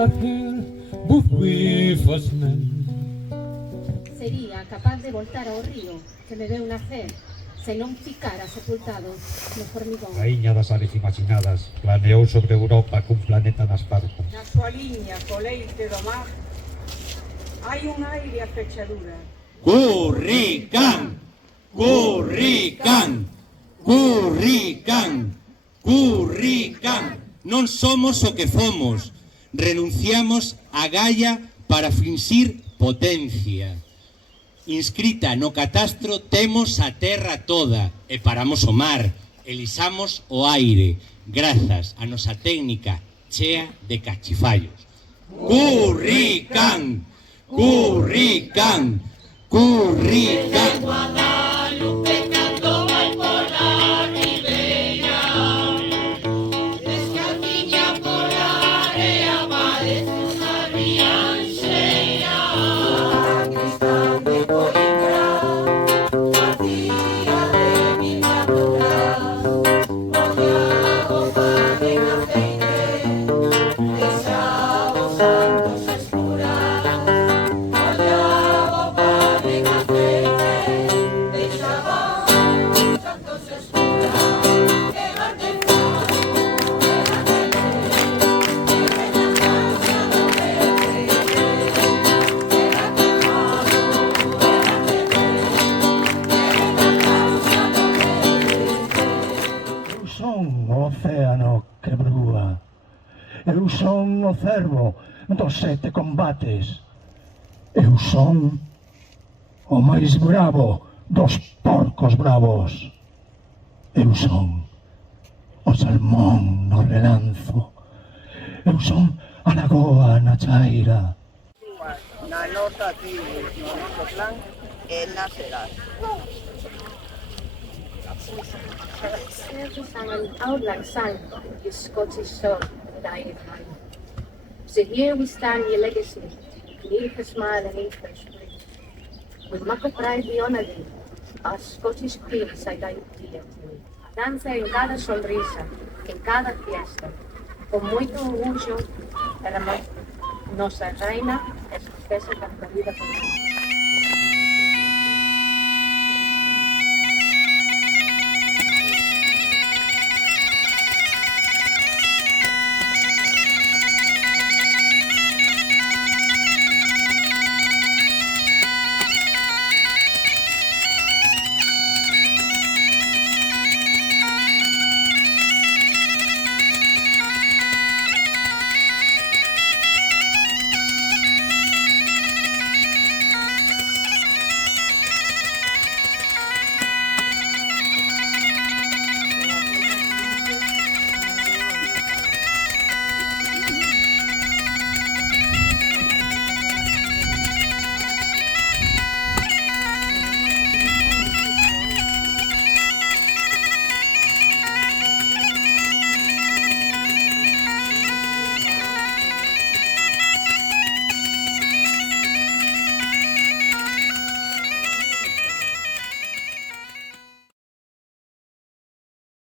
daquel bufifasmen. Sería capaz de voltar ao río que me veu nacer se non ficara sepultado no formigón. A Iña das aves imaginadas planeou sobre Europa cun planeta nas parcas. Na súa liña co leite do mar hai un aire a fechadura. Curricán, curricán, curricán, curricán. Non somos o que fomos. Renunciamos a Gaia para finxir potencia. Inscrita no catastro temos a terra toda e paramos o mar, elisamos o aire, grazas a nosa técnica chea de cachifallos. Curricán, curricán, curricán. O océano que brúa. Eu son o cervo dos 7 combates. Eu son o máis bravo dos porcos bravos. Eu son o salmón no relanzo. Eu son a lagoa na chaira. Na nosa tribu, no noso plan, e nacerás. Service aan een oud lang sang, your Scottish song that I have heard. So here we stand your legacy, beneath a smile and beneath a spring. With much pride we honor thee, our Scottish queens I die dear to me. Danza en cada sonrisa, en cada fiesta, con moito orgullo, era nosa reina, es princesa da vida por nós.